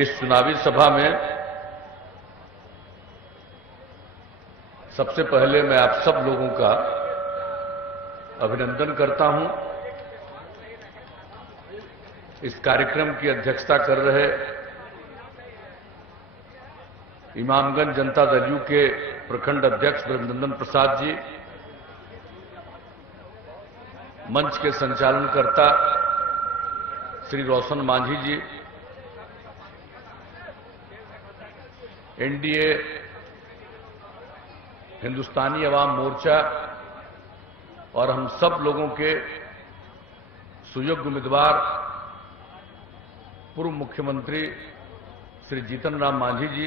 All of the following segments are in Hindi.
इस चुनावी सभा में सबसे पहले मैं आप सब लोगों का अभिनंदन करता हूं। इस कार्यक्रम की अध्यक्षता कर रहे इमामगंज जनता दल यू के प्रखंड अध्यक्ष ब्रह्मनंदन प्रसाद जी, मंच के संचालनकर्ता श्री रोशन मांझी जी, एनडीए हिंदुस्तानी अवाम मोर्चा और हम सब लोगों के सुयोग्य उम्मीदवार पूर्व मुख्यमंत्री श्री जीतन राम मांझी जी,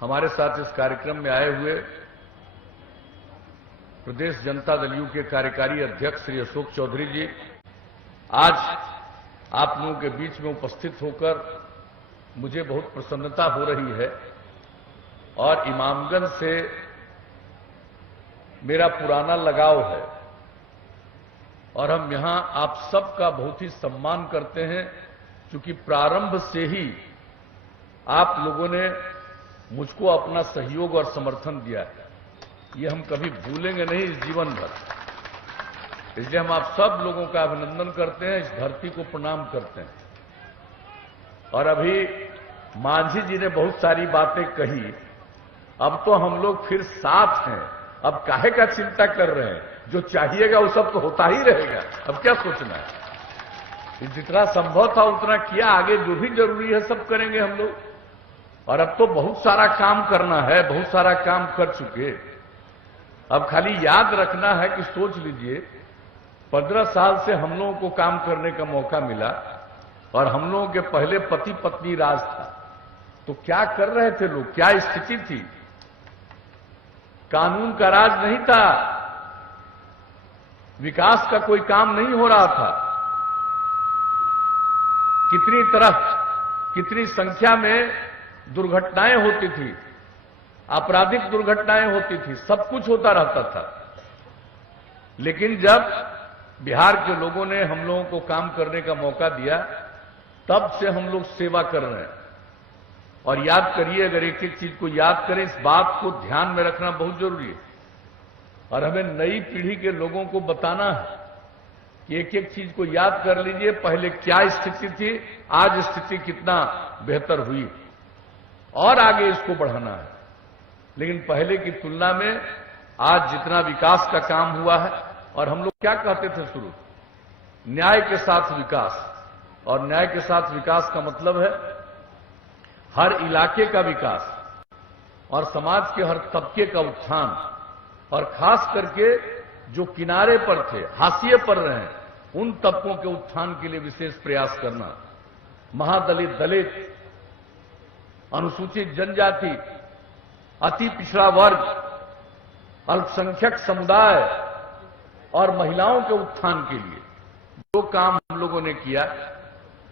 हमारे साथ इस कार्यक्रम में आए हुए प्रदेश जनता दल यू के कार्यकारी अध्यक्ष श्री अशोक चौधरी जी, आज आप लोगों के बीच में उपस्थित होकर मुझे बहुत प्रसन्नता हो रही है और इमामगंज से मेरा पुराना लगाव है और हम यहां आप सबका बहुत ही सम्मान करते हैं, क्योंकि प्रारंभ से ही आप लोगों ने मुझको अपना सहयोग और समर्थन दिया है। ये हम कभी भूलेंगे नहीं इस जीवन भर। इसलिए हम आप सब लोगों का अभिनंदन करते हैं, इस धरती को प्रणाम करते हैं। और अभी मांझी जी ने बहुत सारी बातें कही, अब तो हम लोग फिर साथ हैं, अब काहे का चिंता कर रहे हैं, जो चाहिएगा वो सब तो होता ही रहेगा, अब क्या सोचना है। जितना संभव था उतना किया, आगे जो भी जरूरी है सब करेंगे हम लोग। और अब तो बहुत सारा काम करना है, बहुत सारा काम कर चुके, अब खाली याद रखना है कि सोच लीजिए 15 साल से हम लोगों को काम करने का मौका मिला और हम लोगों के पहले पति पत्नी राज था, तो क्या कर रहे थे लोग, क्या स्थिति थी। कानून का राज नहीं था, विकास का कोई काम नहीं हो रहा था, कितनी तरह कितनी संख्या में दुर्घटनाएं होती थी, आपराधिक दुर्घटनाएं होती थी, सब कुछ होता रहता था। लेकिन जब बिहार के लोगों ने हम लोगों को काम करने का मौका दिया, तब से हम लोग सेवा कर रहे हैं। और याद करिए, अगर एक एक चीज को याद करें, इस बात को ध्यान में रखना बहुत जरूरी है और हमें नई पीढ़ी के लोगों को बताना है कि एक एक चीज को याद कर लीजिए, पहले क्या स्थिति थी, आज स्थिति कितना बेहतर हुई और आगे इसको बढ़ाना है। लेकिन पहले की तुलना में आज जितना विकास का काम हुआ है, और हम लोग क्या कहते थे शुरू, न्याय के साथ विकास, और न्याय के साथ विकास का मतलब है हर इलाके का विकास और समाज के हर तबके का उत्थान, और खास करके जो किनारे पर थे, हाशिए पर रहे, उन तबकों के उत्थान के लिए विशेष प्रयास करना। महादलित, दलित, अनुसूचित जनजाति, अति पिछड़ा वर्ग, अल्पसंख्यक समुदाय और महिलाओं के उत्थान के लिए जो काम हम लोगों ने किया,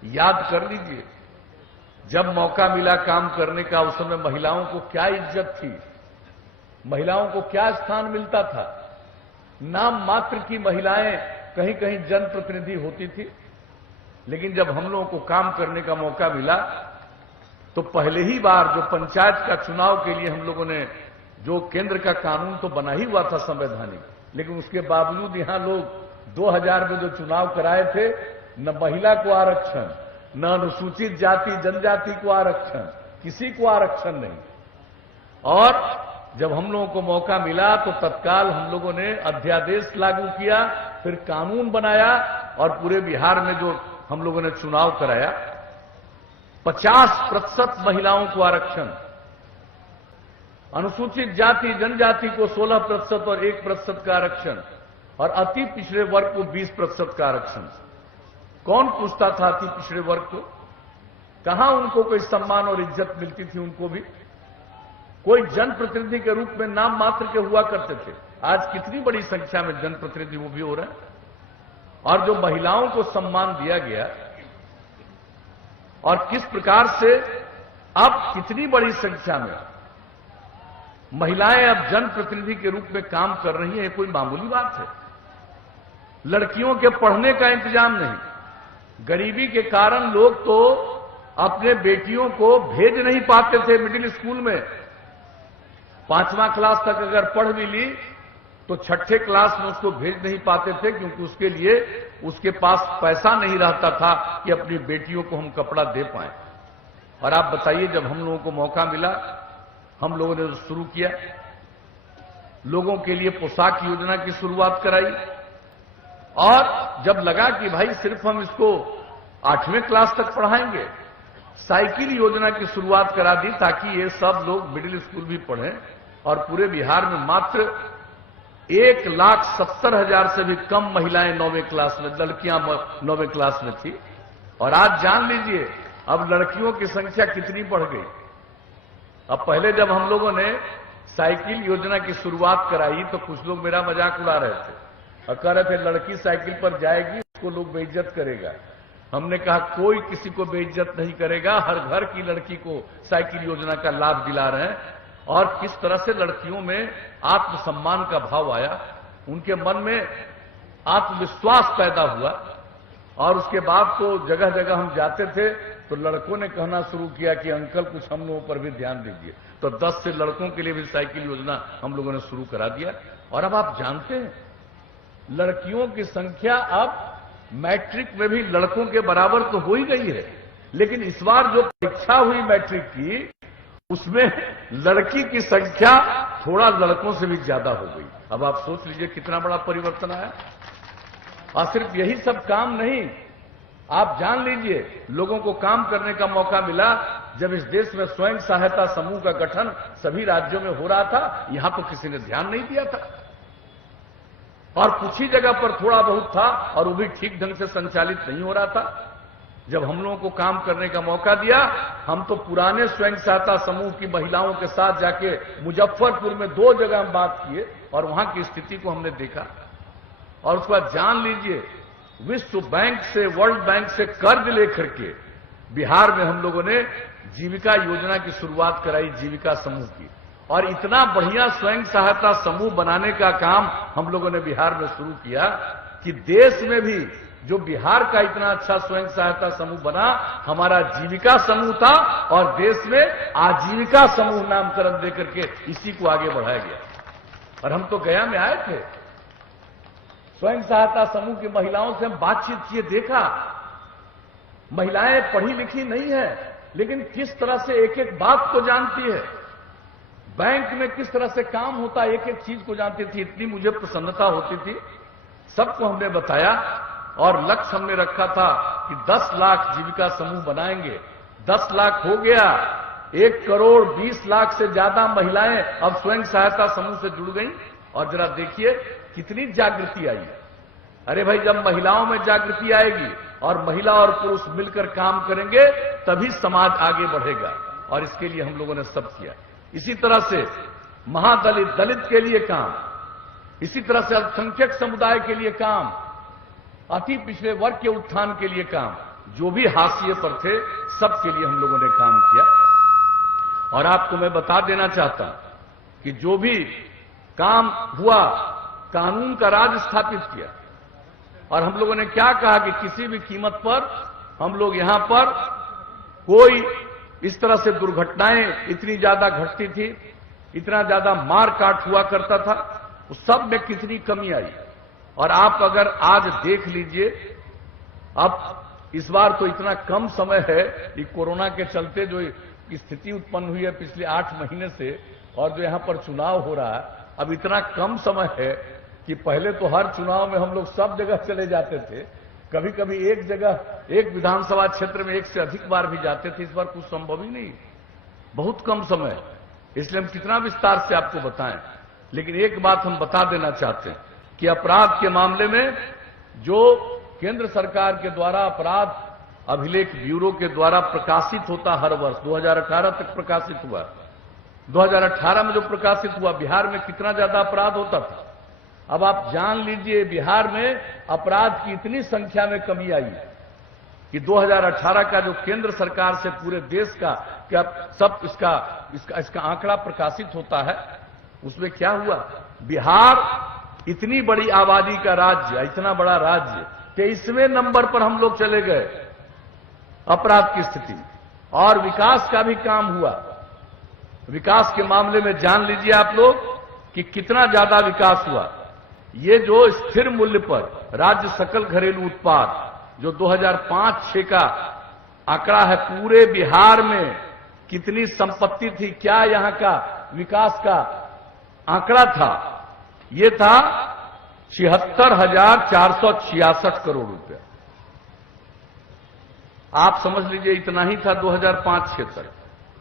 याद कर लीजिए। जब मौका मिला काम करने का, उस समय महिलाओं को क्या इज्जत थी, महिलाओं को क्या स्थान मिलता था। नाम मात्र की महिलाएं कहीं कहीं जनप्रतिनिधि होती थी, लेकिन जब हम लोगों को काम करने का मौका मिला तो पहले ही बार जो पंचायत का चुनाव के लिए हम लोगों ने, जो केंद्र का कानून तो बना ही हुआ था संवैधानिक, लेकिन उसके बावजूद यहां लोग 2000 में जो चुनाव कराए थे, न महिला को आरक्षण, न अनुसूचित जाति जनजाति को आरक्षण, किसी को आरक्षण नहीं। और जब हम लोगों को मौका मिला तो तत्काल हम लोगों ने अध्यादेश लागू किया, फिर कानून बनाया और पूरे बिहार में जो हम लोगों ने चुनाव कराया, 50% महिलाओं को आरक्षण, अनुसूचित जाति जनजाति को 16% और 1% का आरक्षण, और अति पिछड़े वर्ग को 20% का आरक्षण। कौन पूछता था अति पिछड़े वर्ग को, कहां उनको कोई सम्मान और इज्जत मिलती थी। उनको भी कोई जनप्रतिनिधि के रूप में नाम मात्र के हुआ करते थे। आज कितनी बड़ी संख्या में जनप्रतिनिधि वो भी हो रहे हैं। और जो महिलाओं को सम्मान दिया गया और किस प्रकार से अब कितनी बड़ी संख्या में महिलाएं अब जनप्रतिनिधि के रूप में काम कर रही हैं, ये कोई मामूली बात है। लड़कियों के पढ़ने का इंतजाम नहीं, गरीबी के कारण लोग तो अपने बेटियों को भेज नहीं पाते थे मिडिल स्कूल में। 5वां क्लास तक अगर पढ़ भी ली तो 6ठे क्लास में उसको भेज नहीं पाते थे, क्योंकि उसके लिए उसके पास पैसा नहीं रहता था कि अपनी बेटियों को हम कपड़ा दे पाएं। और आप बताइए, जब हम लोगों को मौका मिला, हम लोगों ने शुरू किया, लोगों के लिए पोशाक योजना की शुरुआत कराई। और जब लगा कि भाई सिर्फ हम इसको 8वें क्लास तक पढ़ाएंगे, साइकिल योजना की शुरुआत करा दी ताकि ये सब लोग मिडिल स्कूल भी पढ़ें। और पूरे बिहार में मात्र 1,70,000 से भी कम महिलाएं 9वीं क्लास में, लड़कियां 9वीं क्लास में थी। और आज जान लीजिए अब लड़कियों की संख्या कितनी बढ़ गई। अब पहले जब हम लोगों ने साइकिल योजना की शुरुआत कराई तो कुछ लोग मेरा मजाक उड़ा रहे थे और कह रहे थे लड़की साइकिल पर जाएगी उसको लोग बेइज्जत करेगा। हमने कहा कोई किसी को बेइज्जत नहीं करेगा, हर घर की लड़की को साइकिल योजना का लाभ दिला रहे हैं। और किस तरह से लड़कियों में आत्मसम्मान का भाव आया, उनके मन में आत्मविश्वास पैदा हुआ। और उसके बाद तो जगह जगह हम जाते थे तो लड़कों ने कहना शुरू किया कि अंकल कुछ हम लोगों पर भी ध्यान दीजिए। तो 10 से लड़कों के लिए भी साइकिल योजना हम लोगों ने शुरू करा दिया। और अब आप जानते हैं लड़कियों की संख्या अब मैट्रिक में भी लड़कों के बराबर तो हो ही गई है, लेकिन इस बार जो परीक्षा हुई मैट्रिक की उसमें लड़की की संख्या थोड़ा लड़कों से भी ज्यादा हो गई। अब आप सोच लीजिए कितना बड़ा परिवर्तन आया। और सिर्फ यही सब काम नहीं, आप जान लीजिए लोगों को काम करने का मौका मिला जब इस देश में स्वयं सहायता समूह का गठन सभी राज्यों में हो रहा था। यहां तो किसी ने ध्यान नहीं दिया था और कुछ ही जगह पर थोड़ा बहुत था और वो भी ठीक ढंग से संचालित नहीं हो रहा था। जब हम लोगों को काम करने का मौका दिया, हम तो पुराने स्वयं सहायता समूह की महिलाओं के साथ जाके मुजफ्फरपुर में 2 जगह हम बात किए और वहां की स्थिति को हमने देखा। और उसके बाद जान लीजिए विश्व बैंक से, वर्ल्ड बैंक से कर्ज लेकर के बिहार में हम लोगों ने जीविका योजना की शुरुआत कराई, जीविका समूह की। और इतना बढ़िया स्वयं सहायता समूह बनाने का काम हम लोगों ने बिहार में शुरू किया कि देश में भी जो बिहार का इतना अच्छा स्वयं सहायता समूह बना, हमारा जीविका समूह था और देश में आजीविका समूह नामकरण देकर के इसी को आगे बढ़ाया गया। और हम तो गया में आए थे, स्वयं सहायता समूह की महिलाओं से हम बातचीत किए, देखा महिलाएं पढ़ी लिखी नहीं है लेकिन किस तरह से एक एक बात को जानती है, बैंक में किस तरह से काम होता है, एक एक चीज को जानती थी। इतनी मुझे प्रसन्नता होती थी। सबको हमने बताया और लक्ष्य हमने रखा था कि 10 लाख जीविका समूह बनाएंगे। 10 लाख हो गया, 1 करोड़ 20 लाख से ज्यादा महिलाएं अब स्वयं सहायता समूह से जुड़ गई। और जरा देखिए कितनी जागृति आई। अरे भाई, जब महिलाओं में जागृति आएगी और महिला और पुरुष मिलकर काम करेंगे तभी समाज आगे बढ़ेगा। और इसके लिए हम लोगों ने सब किया। इसी तरह से महादलित, दलित के लिए काम, इसी तरह से अल्पसंख्यक समुदाय के लिए काम, अति पिछड़े वर्ग के उत्थान के लिए काम, जो भी हाशिए पर थे सबके लिए हम लोगों ने काम किया। और आपको मैं बता देना चाहता हूं कि जो भी काम हुआ, कानून का राज स्थापित किया। और हम लोगों ने क्या कहा कि किसी भी कीमत पर हम लोग यहां पर कोई इस तरह से दुर्घटनाएं इतनी ज्यादा घटती थी, इतना ज्यादा मार काट हुआ करता था, उस सब में कितनी कमी आई। और आप अगर आज देख लीजिए, अब इस बार तो इतना कम समय है कि कोरोना के चलते जो स्थिति उत्पन्न हुई है पिछले 8 महीने से, और जो यहां पर चुनाव हो रहा है, अब इतना कम समय है कि पहले तो हर चुनाव में हम लोग सब जगह चले जाते थे, कभी कभी एक जगह, एक विधानसभा क्षेत्र में 1 से अधिक बार भी जाते थे। इस बार कुछ संभव ही नहीं, बहुत कम समय, इसलिए हम कितना विस्तार से आपको बताएं। लेकिन एक बात हम बता देना चाहते हैं कि अपराध के मामले में जो केंद्र सरकार के द्वारा अपराध अभिलेख ब्यूरो के द्वारा प्रकाशित होता हर वर्ष, 2018 तक प्रकाशित हुआ, 2018 में जो प्रकाशित हुआ, बिहार में कितना ज्यादा अपराध होता था। अब आप जान लीजिए बिहार में अपराध की इतनी संख्या में कमी आई कि 2018 का जो केंद्र सरकार से पूरे देश का क्या सब इसका आंकड़ा प्रकाशित होता है, उसमें क्या हुआ, बिहार इतनी बड़ी आबादी का राज्य, इतना बड़ा राज्य, 23वें नंबर पर हम लोग चले गए अपराध की स्थिति में। और विकास का भी काम हुआ। विकास के मामले में जान लीजिए आप लोग कि कितना ज्यादा विकास हुआ। ये जो स्थिर मूल्य पर राज्य सकल घरेलू उत्पाद जो 2005-6 का आंकड़ा है, पूरे बिहार में कितनी संपत्ति थी, क्या यहां का विकास का आंकड़ा था, ये था 76,466 करोड़ रुपए। आप समझ लीजिए इतना ही था 2005-6 तक।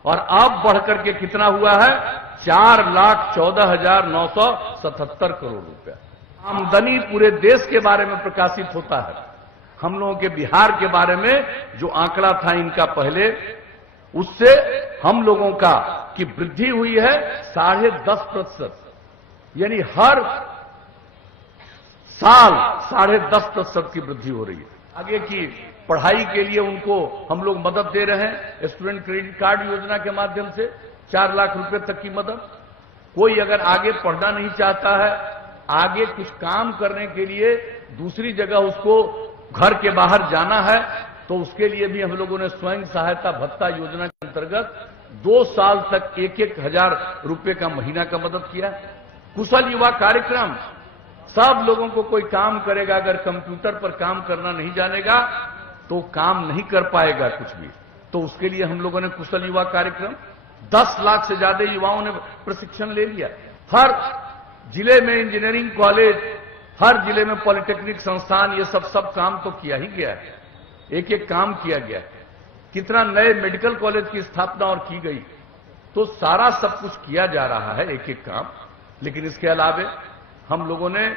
और अब बढ़कर के कितना हुआ है, 4,14,977 करोड़ रुपया। आमदनी पूरे देश के बारे में प्रकाशित होता है। हम लोगों के बिहार के बारे में जो आंकड़ा था इनका पहले, उससे हम लोगों का की वृद्धि हुई है 10.5%, यानी हर साल 10.5% की वृद्धि हो रही है। आगे की पढ़ाई के लिए उनको हम लोग मदद दे रहे हैं स्टूडेंट क्रेडिट कार्ड योजना के माध्यम से 4 लाख रुपए तक की मदद। कोई अगर आगे पढ़ना नहीं चाहता है, आगे कुछ काम करने के लिए दूसरी जगह उसको घर के बाहर जाना है, तो उसके लिए भी हम लोगों ने स्वयं सहायता भत्ता योजना के अंतर्गत 2 साल तक 1-1 हजार रुपए का महीना का मदद किया। कुशल युवा कार्यक्रम, सब लोगों को कोई काम करेगा, अगर कंप्यूटर पर काम करना नहीं जानेगा तो काम नहीं कर पाएगा कुछ भी। तो उसके लिए हम लोगों ने कुशल युवा कार्यक्रम 10 लाख से ज्यादा युवाओं ने प्रशिक्षण ले लिया। हर जिले में इंजीनियरिंग कॉलेज, हर जिले में पॉलिटेक्निक संस्थान, ये सब काम तो किया ही गया है, एक एक काम किया गया है। कितना नए मेडिकल कॉलेज की स्थापना और की गई। तो सारा सब कुछ किया जा रहा है, एक एक काम। लेकिन इसके अलावे हम लोगों ने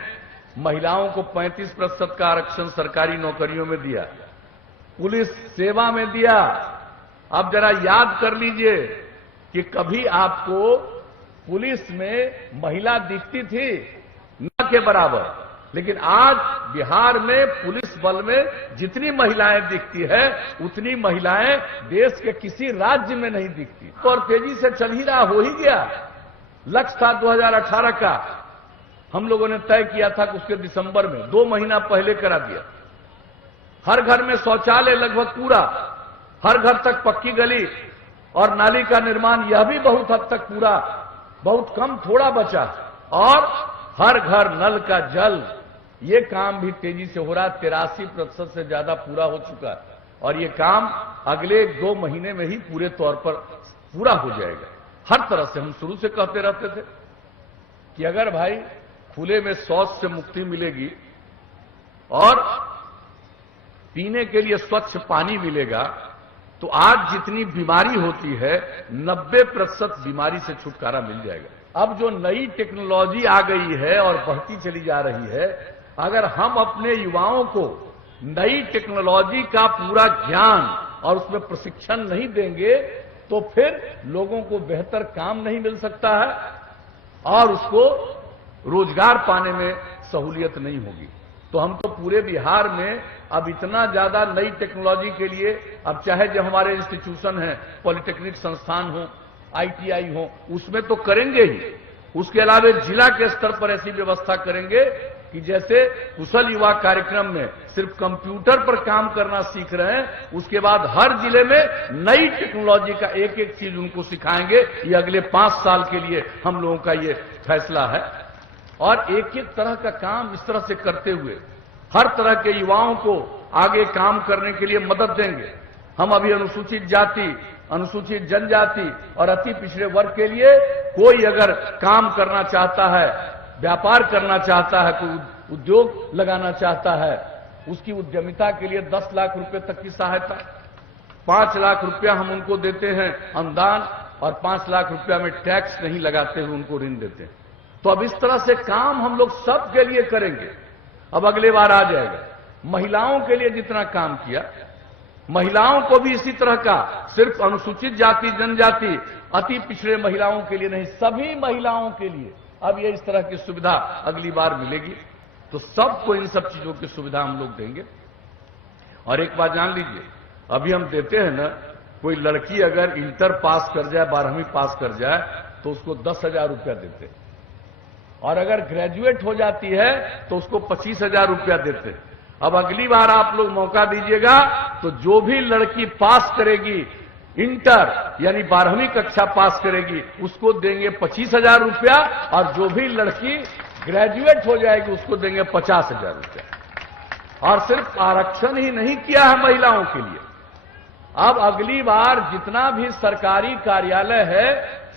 महिलाओं को 35% का आरक्षण सरकारी नौकरियों में दिया, पुलिस सेवा में दिया। अब जरा याद कर लीजिए कि कभी आपको पुलिस में महिला दिखती थी, न के बराबर। लेकिन आज बिहार में पुलिस बल में जितनी महिलाएं दिखती है, उतनी महिलाएं देश के किसी राज्य में नहीं दिखती। और तेजी से चल ही रहा, हो ही गया। लक्ष्य था 2018 का, हम लोगों ने तय किया था कि उसके दिसंबर में 2 महीना पहले करा दिया। हर घर में शौचालय लगभग पूरा, हर घर तक पक्की गली और नाली का निर्माण, यह भी बहुत हद तक पूरा, बहुत कम थोड़ा बचा। और हर घर नल का जल, ये काम भी तेजी से हो रहा है। 83% से ज्यादा पूरा हो चुका है और ये काम अगले 2 महीने में ही पूरे तौर पर पूरा हो जाएगा। हर तरह से हम शुरू से कहते रहते थे कि अगर भाई खुले में शौच से मुक्ति मिलेगी और पीने के लिए स्वच्छ पानी मिलेगा, तो आज जितनी बीमारी होती है 90% बीमारी से छुटकारा मिल जाएगा। अब जो नई टेक्नोलॉजी आ गई है और बढ़ती चली जा रही है, अगर हम अपने युवाओं को नई टेक्नोलॉजी का पूरा ज्ञान और उसमें प्रशिक्षण नहीं देंगे, तो फिर लोगों को बेहतर काम नहीं मिल सकता है और उसको रोजगार पाने में सहूलियत नहीं होगी। तो हम तो पूरे बिहार में अब इतना ज्यादा नई टेक्नोलॉजी के लिए, अब चाहे जो हमारे इंस्टीट्यूशन हैं, पॉलिटेक्निक संस्थान हो, ITI हो, उसमें तो करेंगे ही। उसके अलावा जिला के स्तर पर ऐसी व्यवस्था करेंगे कि जैसे कुशल युवा कार्यक्रम में सिर्फ कंप्यूटर पर काम करना सीख रहे हैं, उसके बाद हर जिले में नई टेक्नोलॉजी का एक एक चीज उनको सिखाएंगे। ये अगले 5 साल के लिए हम लोगों का ये फैसला है। और एक एक तरह का काम इस तरह से करते हुए हर तरह के युवाओं को आगे काम करने के लिए मदद देंगे। हम अभी अनुसूचित जाति, अनुसूचित जनजाति और अति पिछड़े वर्ग के लिए कोई अगर काम करना चाहता है, व्यापार करना चाहता है, कोई उद्योग लगाना चाहता है, उसकी उद्यमिता के लिए 10 लाख रुपए तक की सहायता, 5 लाख रुपया हम उनको देते हैं अनुदान और 5 लाख रुपया में टैक्स नहीं लगाते हुए उनको ऋण देते हैं। तो अब इस तरह से काम हम लोग सबके लिए करेंगे। अब अगले बार आ जाएगा। महिलाओं के लिए जितना काम किया, महिलाओं को भी इसी तरह का, सिर्फ अनुसूचित जाति जनजाति अति पिछड़े महिलाओं के लिए नहीं, सभी महिलाओं के लिए अब ये इस तरह की सुविधा अगली बार मिलेगी। तो सबको इन सब चीजों की सुविधा हम लोग देंगे। और एक बात जान लीजिए, अभी हम देते हैं ना, कोई लड़की अगर इंटर पास कर जाए, 12वीं पास कर जाए, तो उसको 10,000 रुपया देते हैं। और अगर ग्रेजुएट हो जाती है तो उसको 25,000 रुपया देते हैं। अब अगली बार आप लोग मौका दीजिएगा तो जो भी लड़की पास करेगी इंटर यानी 12वीं कक्षा पास करेगी उसको देंगे 25,000 रुपया, और जो भी लड़की ग्रेजुएट हो जाएगी उसको देंगे 50,000 रुपया। और सिर्फ आरक्षण ही नहीं किया है महिलाओं के लिए, अब अगली बार जितना भी सरकारी कार्यालय है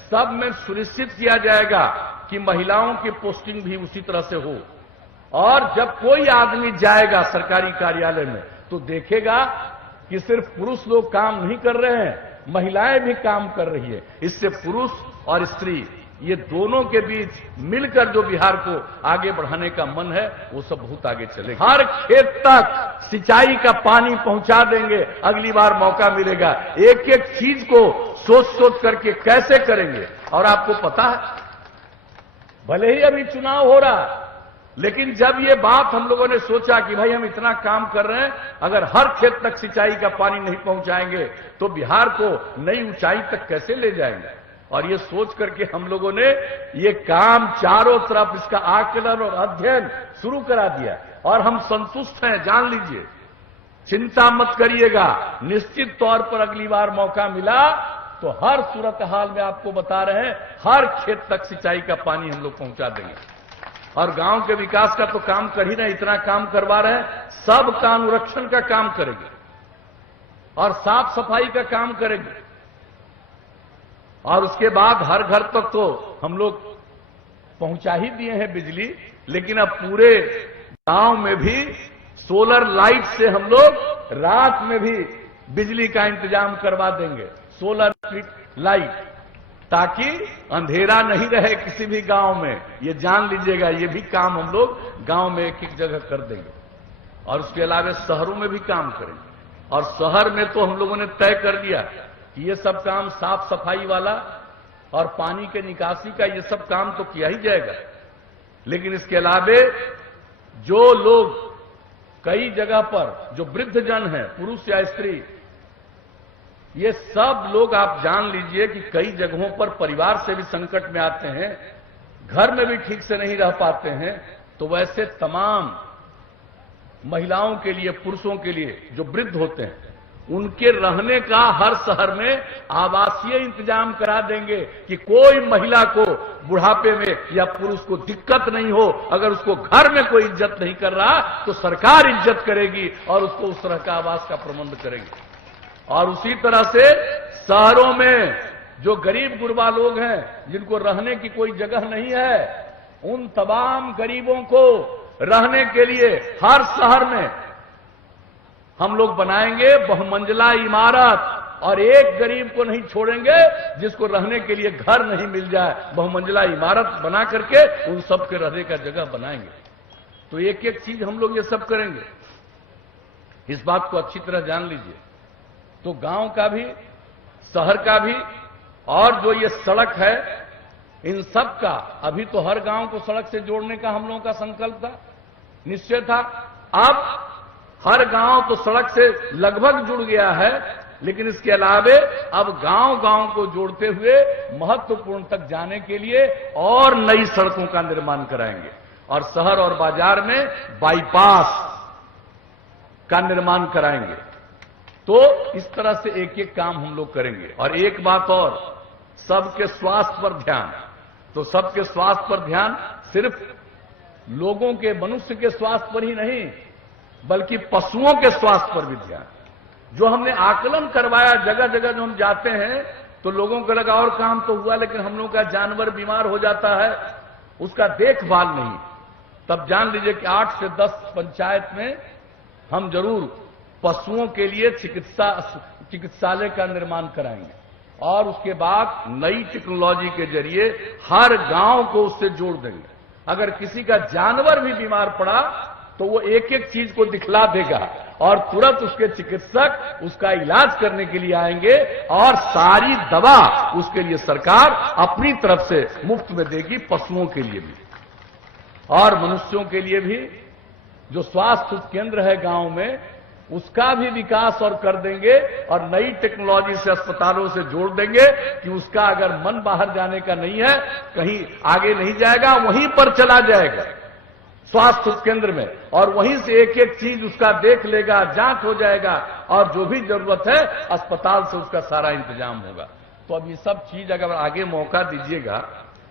सब में सुनिश्चित किया जाएगा कि महिलाओं की पोस्टिंग भी उसी तरह से हो। और जब कोई आदमी जाएगा सरकारी कार्यालय में तो देखेगा कि सिर्फ पुरुष लोग काम नहीं कर रहे हैं, महिलाएं भी काम कर रही है। इससे पुरुष और स्त्री ये दोनों के बीच मिलकर जो बिहार को आगे बढ़ाने का मन है वो सब बहुत आगे चलेगा। हर खेत तक सिंचाई का पानी पहुंचा देंगे, अगली बार मौका मिलेगा। एक एक चीज को सोच सोच करके कैसे करेंगे। और आपको पता है, भले ही अभी चुनाव हो रहा, लेकिन जब ये बात हम लोगों ने सोचा कि भाई हम इतना काम कर रहे हैं, अगर हर खेत तक सिंचाई का पानी नहीं पहुंचाएंगे तो बिहार को नई ऊंचाई तक कैसे ले जाएंगे। और ये सोच करके हम लोगों ने ये काम चारों तरफ इसका आकलन और अध्ययन शुरू करा दिया, और हम संतुष्ट हैं। जान लीजिए, चिंता मत करिएगा, निश्चित तौर पर अगली बार मौका मिला तो हर सूरत हाल में आपको बता रहे हैं हर खेत तक सिंचाई का पानी हम लोग पहुंचा देंगे। और गांव के विकास का तो काम कर ही ना, इतना काम करवा रहे हैं, सब का अनुरक्षण का काम करेंगे और साफ सफाई का काम करेंगे। और उसके बाद हर घर तक तो हम लोग पहुंचा ही दिए हैं बिजली, लेकिन अब पूरे गांव में भी सोलर लाइट से हम लोग रात में भी बिजली का इंतजाम करवा देंगे, सोलर लाइट, ताकि अंधेरा नहीं रहे किसी भी गांव में। ये जान लीजिएगा, ये भी काम हम लोग गांव में एक एक जगह कर देंगे। और उसके अलावा शहरों में भी काम करेंगे। और शहर में तो हम लोगों ने तय कर दिया कि ये सब काम साफ सफाई वाला और पानी के निकासी का ये सब काम तो किया ही जाएगा। लेकिन इसके अलावा जो लोग कई जगह पर जो वृद्ध जन हैं, पुरुष या स्त्री, ये सब लोग आप जान लीजिए कि कई जगहों पर परिवार से भी संकट में आते हैं, घर में भी ठीक से नहीं रह पाते हैं। तो वैसे तमाम महिलाओं के लिए, पुरुषों के लिए जो वृद्ध होते हैं, उनके रहने का हर शहर में आवासीय इंतजाम करा देंगे कि कोई महिला को बुढ़ापे में या पुरुष को दिक्कत नहीं हो। अगर उसको घर में कोई इज्जत नहीं कर रहा तो सरकार इज्जत करेगी और उसको उस तरह का आवास का प्रबंध करेगी। और उसी तरह से शहरों में जो गरीब गुरबा लोग हैं, जिनको रहने की कोई जगह नहीं है, उन तमाम गरीबों को रहने के लिए हर शहर में हम लोग बनाएंगे बहुमंजिला इमारत। और एक गरीब को नहीं छोड़ेंगे जिसको रहने के लिए घर नहीं मिल जाए। बहुमंजिला इमारत बना करके उन सब के रहने का जगह बनाएंगे। तो एक एक चीज हम लोग ये सब करेंगे, इस बात को अच्छी तरह जान लीजिए। तो गांव का भी, शहर का भी, और जो ये सड़क है, इन सब का, अभी तो हर गांव को सड़क से जोड़ने का हम लोगों का संकल्प था, निश्चय था। अब हर गांव तो सड़क से लगभग जुड़ गया है, लेकिन इसके अलावे अब गांव-गांव को जोड़ते हुए महत्वपूर्ण तक जाने के लिए और नई सड़कों का निर्माण कराएंगे। और शहर और बाजार में बाईपास का निर्माण कराएंगे। तो इस तरह से एक एक काम हम लोग करेंगे। और एक बात और, सबके स्वास्थ्य पर ध्यान। तो सबके स्वास्थ्य पर ध्यान सिर्फ लोगों के, मनुष्य के स्वास्थ्य पर ही नहीं, बल्कि पशुओं के स्वास्थ्य पर भी ध्यान। जो हमने आकलन करवाया, जगह जगह जो हम जाते हैं तो लोगों को लगा और काम तो हुआ, लेकिन हम लोगों का जानवर बीमार हो जाता है, उसका देखभाल नहीं। तब जान लीजिए कि 8 से 10 पंचायत में हम जरूर पशुओं के लिए चिकित्सालय का निर्माण कराएंगे। और उसके बाद नई टेक्नोलॉजी के जरिए हर गांव को उससे जोड़ देंगे। अगर किसी का जानवर भी बीमार पड़ा तो वो एक एक चीज को दिखला देगा और तुरंत उसके चिकित्सक उसका इलाज करने के लिए आएंगे। और सारी दवा उसके लिए सरकार अपनी तरफ से मुफ्त में देगी, पशुओं के लिए भी और मनुष्यों के लिए भी। जो स्वास्थ्य केंद्र है गांव में, उसका भी विकास और कर देंगे और नई टेक्नोलॉजी से अस्पतालों से जोड़ देंगे कि उसका अगर मन बाहर जाने का नहीं है, कहीं आगे नहीं जाएगा, वहीं पर चला जाएगा। स्वास्थ्य उपकेंद्र में, और वहीं से एक एक चीज उसका देख लेगा, जांच हो जाएगा, और जो भी जरूरत है अस्पताल से उसका सारा इंतजाम होगा। तो अब ये सब चीज अगर आगे मौका दीजिएगा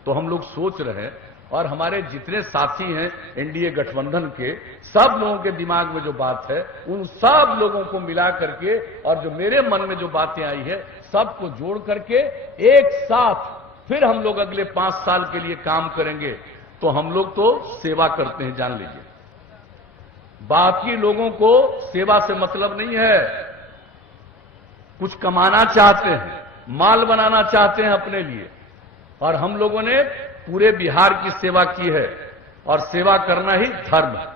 तो हम लोग सोच रहे हैं, और हमारे जितने साथी हैं एनडीए गठबंधन के, सब लोगों के दिमाग में जो बात है उन सब लोगों को मिला करके, और जो मेरे मन में जो बातें आई है सबको जोड़ करके एक साथ फिर हम लोग अगले 5 साल के लिए काम करेंगे। तो हम लोग तो सेवा करते हैं, जान लीजिए। बाकी लोगों को सेवा से मतलब नहीं है, कुछ कमाना चाहते हैं, माल बनाना चाहते हैं अपने लिए, और हम लोगों ने पूरे बिहार की सेवा की है, और सेवा करना ही धर्म है।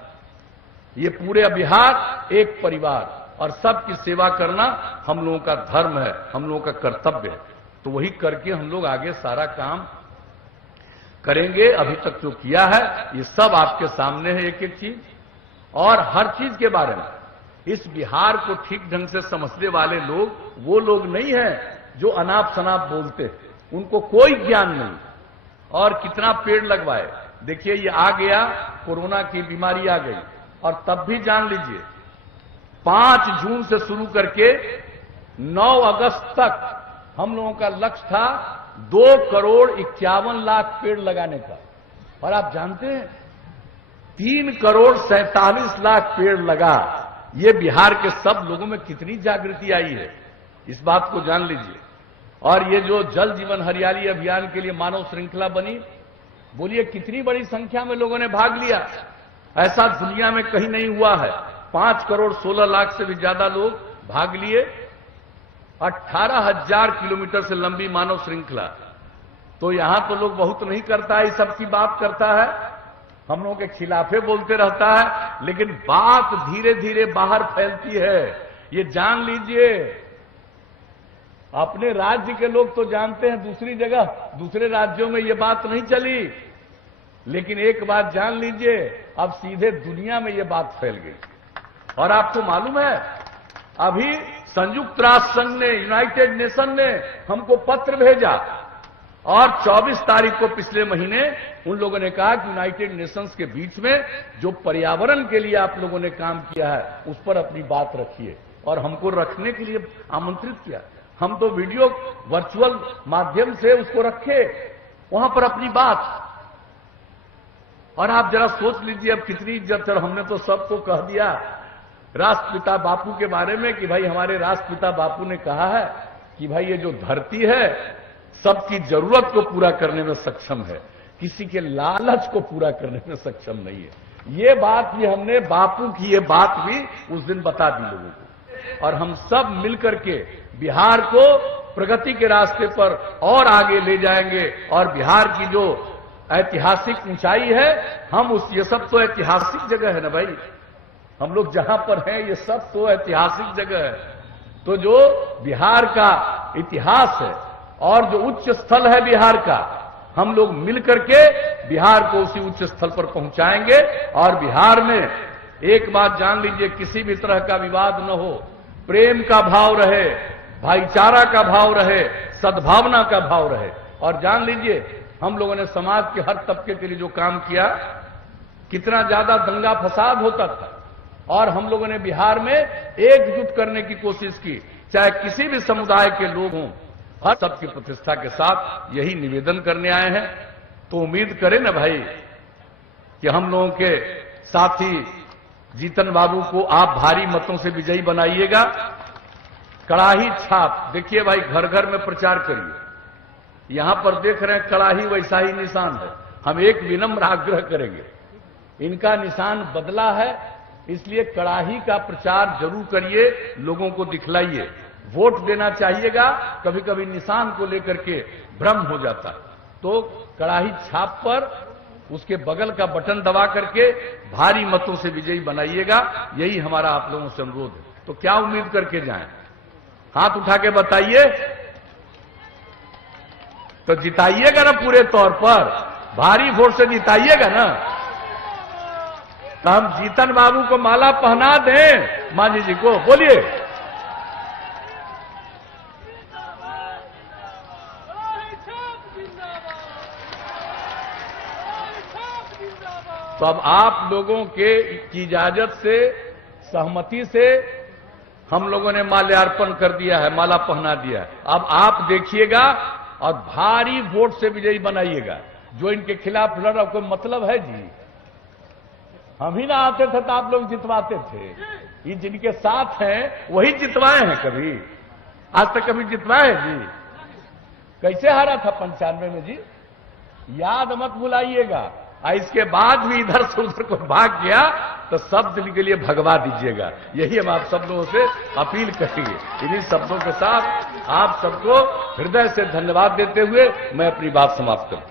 ये पूरे बिहार एक परिवार, और सबकी सेवा करना हम लोगों का धर्म है, हम लोगों का कर्तव्य है। तो वही करके हम लोग आगे सारा काम करेंगे। अभी तक जो किया है ये सब आपके सामने है, एक एक चीज, और हर चीज के बारे में। इस बिहार को ठीक ढंग से समझने वाले लोग वो लोग नहीं हैं जो अनाप शनाप बोलते हैं, उनको कोई ज्ञान नहीं। और कितना पेड़ लगवाए, देखिए ये आ गया, कोरोना की बीमारी आ गई, और तब भी जान लीजिए 5 जून से शुरू करके 9 अगस्त तक हम लोगों का लक्ष्य था 2,51,00,000 पेड़ लगाने का, और आप जानते हैं 3,47,00,000 पेड़ लगा। ये बिहार के सब लोगों में कितनी जागृति आई है, इस बात को जान लीजिए। और ये जो जल जीवन हरियाली अभियान के लिए मानव श्रृंखला बनी, बोलिए कितनी बड़ी संख्या में लोगों ने भाग लिया। ऐसा दुनिया में कहीं नहीं हुआ है। 5,16,00,000 से भी ज्यादा लोग भाग लिए। 18,000 किलोमीटर से लंबी मानव श्रृंखला। तो यहां तो लोग बहुत नहीं करता है, इस सब की बात करता है, हम लोगों के खिलाफे बोलते रहता है, लेकिन बात धीरे धीरे बाहर फैलती है, ये जान लीजिए। अपने राज्य के लोग तो जानते हैं, दूसरी जगह दूसरे राज्यों में ये बात नहीं चली, लेकिन एक बात जान लीजिए, अब सीधे दुनिया में ये बात फैल गई। और आपको मालूम है, अभी संयुक्त राष्ट्र संघ ने, यूनाइटेड नेशन ने हमको पत्र भेजा, और 24 तारीख को पिछले महीने उन लोगों ने कहा कि यूनाइटेड नेशंस के बीच में जो पर्यावरण के लिए आप लोगों ने काम किया है उस पर अपनी बात रखिए, और हमको रखने के लिए आमंत्रित किया। हम तो वीडियो वर्चुअल माध्यम से उसको रखे वहां पर अपनी बात। और आप जरा सोच लीजिए अब कितनी इज्जत है। हमने तो सबको कह दिया राष्ट्रपिता बापू के बारे में कि भाई हमारे राष्ट्रपिता बापू ने कहा है कि भाई ये जो धरती है सबकी जरूरत को पूरा करने में सक्षम है, किसी के लालच को पूरा करने में सक्षम नहीं है। ये बात भी हमने, बापू की ये बात भी उस दिन बता दी लोगों को। और हम सब मिलकर के बिहार को प्रगति के रास्ते पर और आगे ले जाएंगे। और बिहार की जो ऐतिहासिक ऊंचाई है, हम उस, ये सब तो ऐतिहासिक जगह है ना भाई, हम लोग जहां पर हैं ये सब तो ऐतिहासिक जगह है। तो जो बिहार का इतिहास है और जो उच्च स्थल है बिहार का, हम लोग मिलकर के बिहार को उसी उच्च स्थल पर पहुंचाएंगे। और बिहार में एक बात जान लीजिए, किसी भी तरह का विवाद न हो, प्रेम का भाव रहे, भाईचारा का भाव रहे, सद्भावना का भाव रहे। और जान लीजिए हम लोगों ने समाज के हर तबके के लिए जो काम किया, कितना ज्यादा दंगा फसाद होता था, और हम लोगों ने बिहार में एकजुट करने की कोशिश की, चाहे किसी भी समुदाय के लोग हों, हर सबकी प्रतिष्ठा के साथ यही निवेदन करने आए हैं। तो उम्मीद करें ना भाई कि हम लोगों के साथी जीतन बाबू को आप भारी मतों से विजयी बनाइएगा। कड़ाही छाप, देखिए भाई घर घर में प्रचार करिए। यहां पर देख रहे हैं कड़ाही वैसा ही निशान है। हम एक विनम्र आग्रह करेंगे, इनका निशान बदला है, इसलिए कड़ाही का प्रचार जरूर करिए, लोगों को दिखलाइए। वोट देना चाहिएगा, कभी कभी निशान को लेकर के भ्रम हो जाता, तो कड़ाही छाप पर उसके बगल का बटन दबा करके भारी मतों से विजयी बनाइएगा। यही हमारा आप लोगों से अनुरोध है। तो क्या उम्मीद करके जाएं? हाथ उठा के बताइए, तो जिताइएगा ना पूरे तौर पर, भारी वोट से जिताइएगा ना। तो हम जीतन बाबू को माला पहना दें मांझी जी को, बोलिए। तो अब आप लोगों के की इजाजत से, सहमति से हम लोगों ने माल्यार्पण कर दिया है, माला पहना दिया है। अब आप देखिएगा और भारी वोट से विजयी बनाइएगा। जो इनके खिलाफ लड़ रहा, कोई मतलब है जी? हम ही ना आते थे तो आप लोग जितवाते थे। ये जिनके साथ हैं वही जितवाए हैं। कभी आज तक कभी जितवाए जी? कैसे हारा था 95 में जी? याद मत भुलाइएगा। इसके बाद भी इधर से उधर को भाग गया तो सब दिन के लिए भगवा दीजिएगा। यही हम आप सब लोगों से अपील करेंगे। इन्हीं शब्दों के साथ आप सबको हृदय से धन्यवाद देते हुए मैं अपनी बात समाप्त करता हूं।